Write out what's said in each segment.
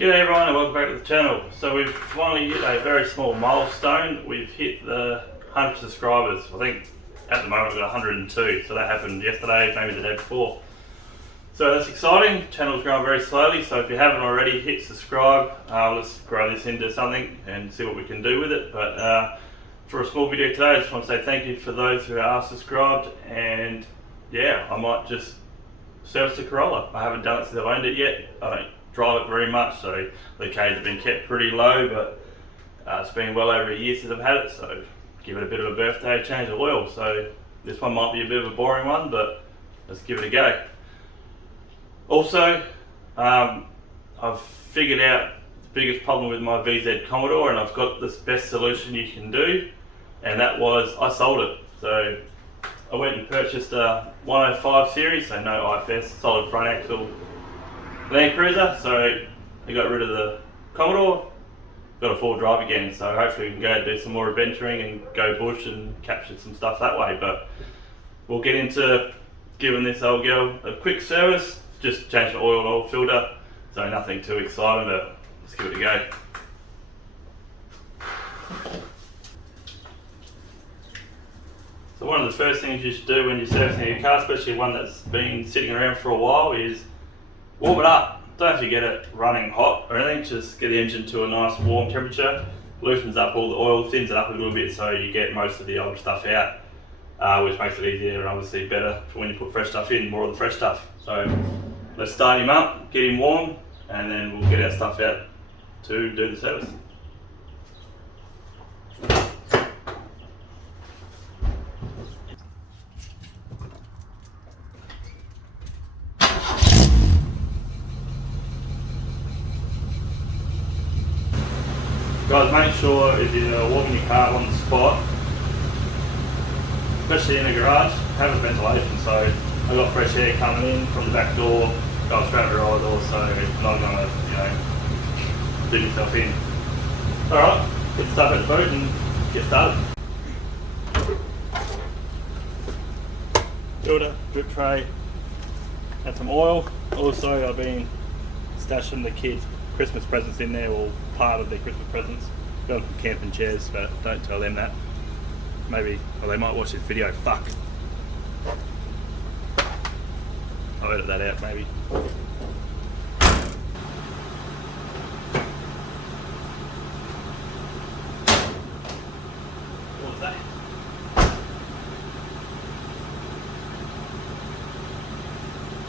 G'day everyone and welcome back to the channel. So we've finally hit a very small milestone. We've hit the 100 subscribers. I think at the moment we've got 102, so that happened yesterday, maybe the day before. So that's exciting. The channel's growing very slowly, so if you haven't already, hit subscribe. Let's grow this into something and see what we can do with it. But for a small video today, I just want to say thank you for those who are subscribed, and yeah, I might just service the Corolla. I haven't done it since I've owned it yet. I don't drive it very much, so the Ks have been kept pretty low, but it's been well over a year since I've had it, so give it a bit of a birthday change of oil. So this one might be a bit of a boring one, but let's give it a go. Also, I've figured out the biggest problem with my VZ Commodore, and I've got this best solution you can do, and that was I sold it. So I went and purchased a 105 series, so no IFS, solid front axle Land Cruiser. So I got rid of the Commodore, got a full drive again, so hopefully we can go and do some more adventuring and go bush and capture some stuff that way. But we'll get into giving this old girl a quick service, just change the oil filter, so nothing too exciting, but let's give it a go. So one of the first things you should do when you're servicing your car, especially one that's been sitting around for a while, is warm it up. Don't have to get it running hot or anything, just get the engine to a nice warm temperature, loosens up all the oil, thins it up a little bit so you get most of the old stuff out, which makes it easier and obviously better for when you put fresh stuff in, more of the fresh stuff. So let's start him up, get him warm, and then we'll get our stuff out to do the service. Guys, make sure if you're warming your car on the spot, especially in a garage, have a ventilation. So I've got fresh air coming in from the back door, go straight over the right door, so it's not going to, do yourself in. Alright, get the stuff at the boot and get started. Filter, drip tray, add some oil. Also, I've been stashing the kids' Christmas presents in there, or part of their Christmas presents. Got them from camping chairs, but don't tell them that. Maybe, well, they might watch this video. Fuck. I'll edit that out, maybe. What was that?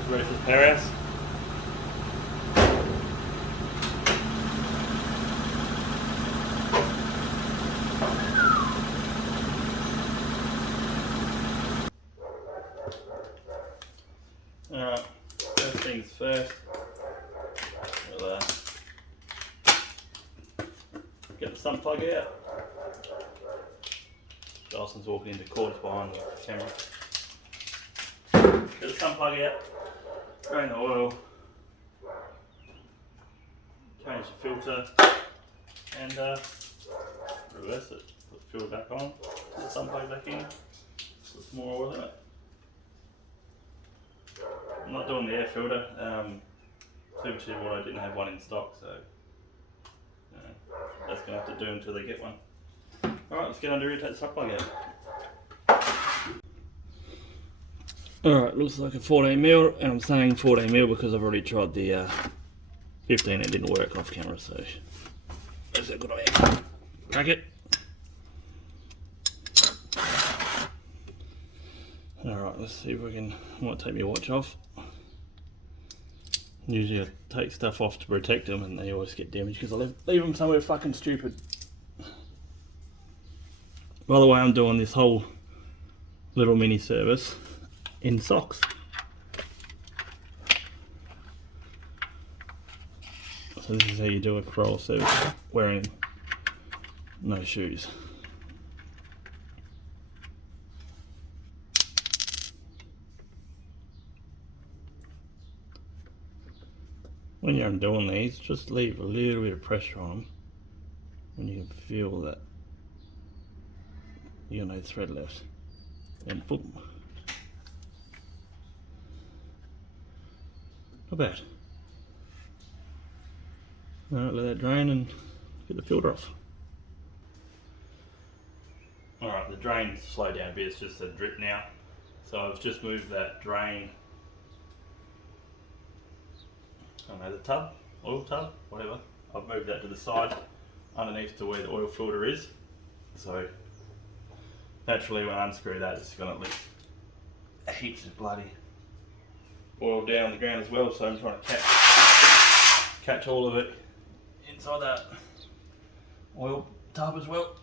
Ready for the powerhouse? Alright, first things first, we'll get the sun plug out. Dawson's walking into cords behind the camera. Get the sun plug out, drain the oil, change the filter, and reverse it. Put the filter back on, put the sun plug back in, put some more oil in it. I'm not doing the air filter, Super Water didn't have one in stock, so that's going to have to do until they get one. Alright, let's get under here and take the spark plug out. Alright, looks like a 14mm, and I'm saying 14mm because I've already tried the 15 and it didn't work off camera, so that's a good idea. Crack it. Alright, let's see if we can, I might take my watch off. Usually I take stuff off to protect them and they always get damaged because I leave them somewhere fucking stupid. By the way, I'm doing this whole little mini service in socks. So this is how you do a Corolla service wearing no shoes. When you're doing these, just leave a little bit of pressure on them when you can feel that you got no thread left, and boom. Not bad. Alright, let that drain and get the filter off. Alright, the drain's slowed down a bit, it's just a drip now. So I've just moved that drain, I don't know, the tub, oil tub, whatever. I've moved that to the side, underneath to where the oil filter is. So naturally when I unscrew that, it's going to leak heaps of bloody oil down the ground as well. So I'm trying to catch all of it inside that oil tub as well.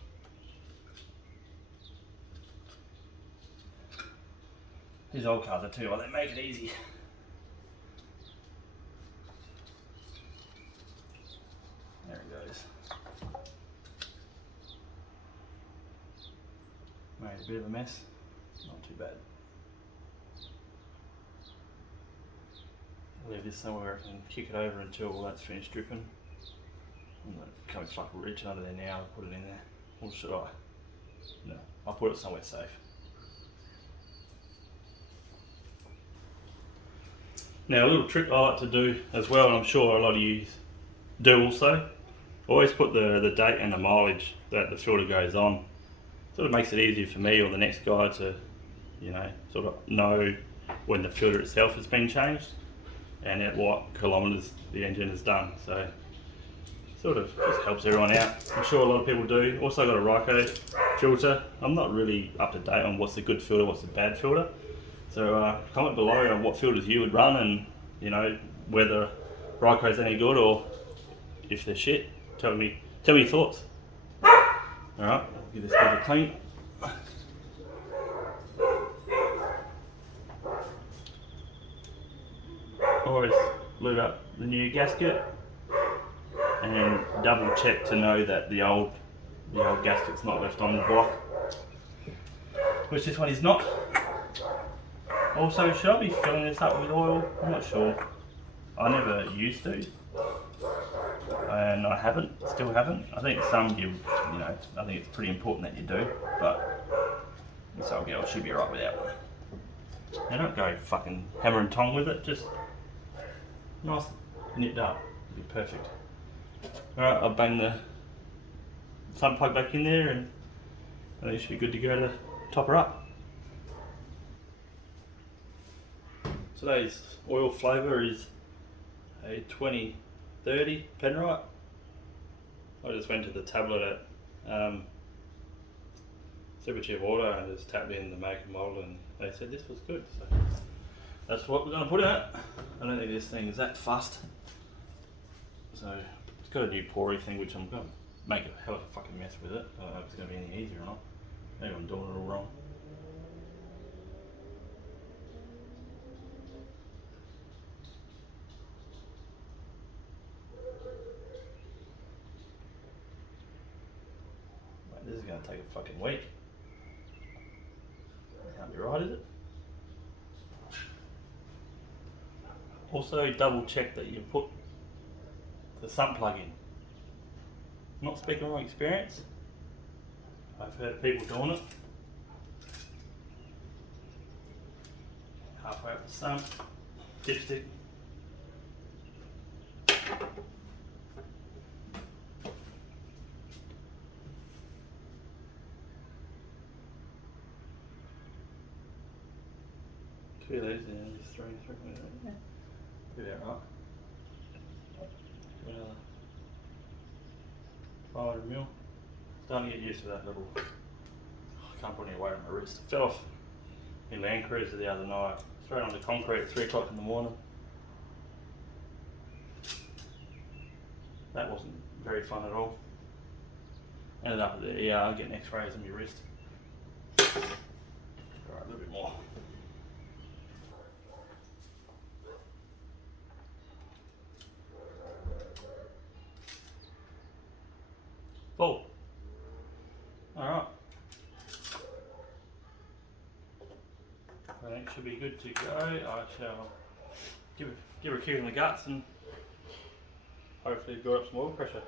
These old cars, I tell you what, they make it easy. There it goes. Made a bit of a mess, not too bad. I'll leave this somewhere I can kick it over until all that's finished dripping. I'm going to come fuck reach under there now and put it in there. Or should I? No, I'll put it somewhere safe. Now a little trick I like to do as well, and I'm sure a lot of you do also, always put the date and the mileage that the filter goes on. Sort of makes it easier for me or the next guy to, you know, sort of know when the filter itself has been changed and at what kilometres the engine has done. So sort of just helps everyone out. I'm sure a lot of people do. Also got a Ryco filter. I'm not really up to date on what's a good filter, what's a bad filter. So comment below on what filters you would run and, you know, whether Ryco's any good or if they're shit. Tell me your thoughts. Alright, I'll give this a bit of clean. Always lube up the new gasket and double check to know that the old gasket's not left on the block, which this one is not. Also, should I be filling this up with oil? I'm not sure. I never used to, and I haven't, still haven't. I think some you know, I think it's pretty important that you do, but this old girl should be right without one. Now don't go fucking hammer and tong with it, just nice nipped up, it'll be perfect. Alright, I'll bang the sun plug back in there and I think it should be good to go to top her up. Today's oil flavour is a 2030 Penrite. I just went to the tablet at Supercheap Auto and just tapped in the make and model and they said this was good. So that's what we're going to put in it. I don't think this thing is that fussed. So it's got a new pouring thing which I'm going to make a hell of a fucking mess with it. I don't know if it's going to be any easier or not. Maybe I'm doing it all wrong. This is going to take a fucking week. Can't be right, is it? Also double check that you put the sump plug in. Not speaking from experience. I've heard people doing it. Halfway up the sump, dipstick. Two of those and just three. Yeah. Do that right. Another 500 mil. Starting to get used to that little. I can't put any weight on my wrist. It fell off in Land Cruiser the other night. Straight onto concrete at 3 o'clock in the morning. That wasn't very fun at all. Ended up at the ER getting X-rays on my wrist. Alright, a little bit more. Full. Alright. I think should be good to go. I shall give her a kick in the guts and hopefully build up some oil pressure.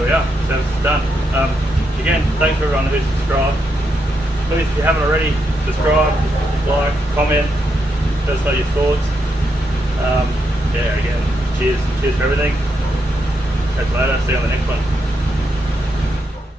there we are, service is done. Again, thanks for everyone who's subscribed. Please, if you haven't already, subscribe, like, comment, let us know your thoughts. Yeah, again, cheers for everything. Catch you later, see you on the next one.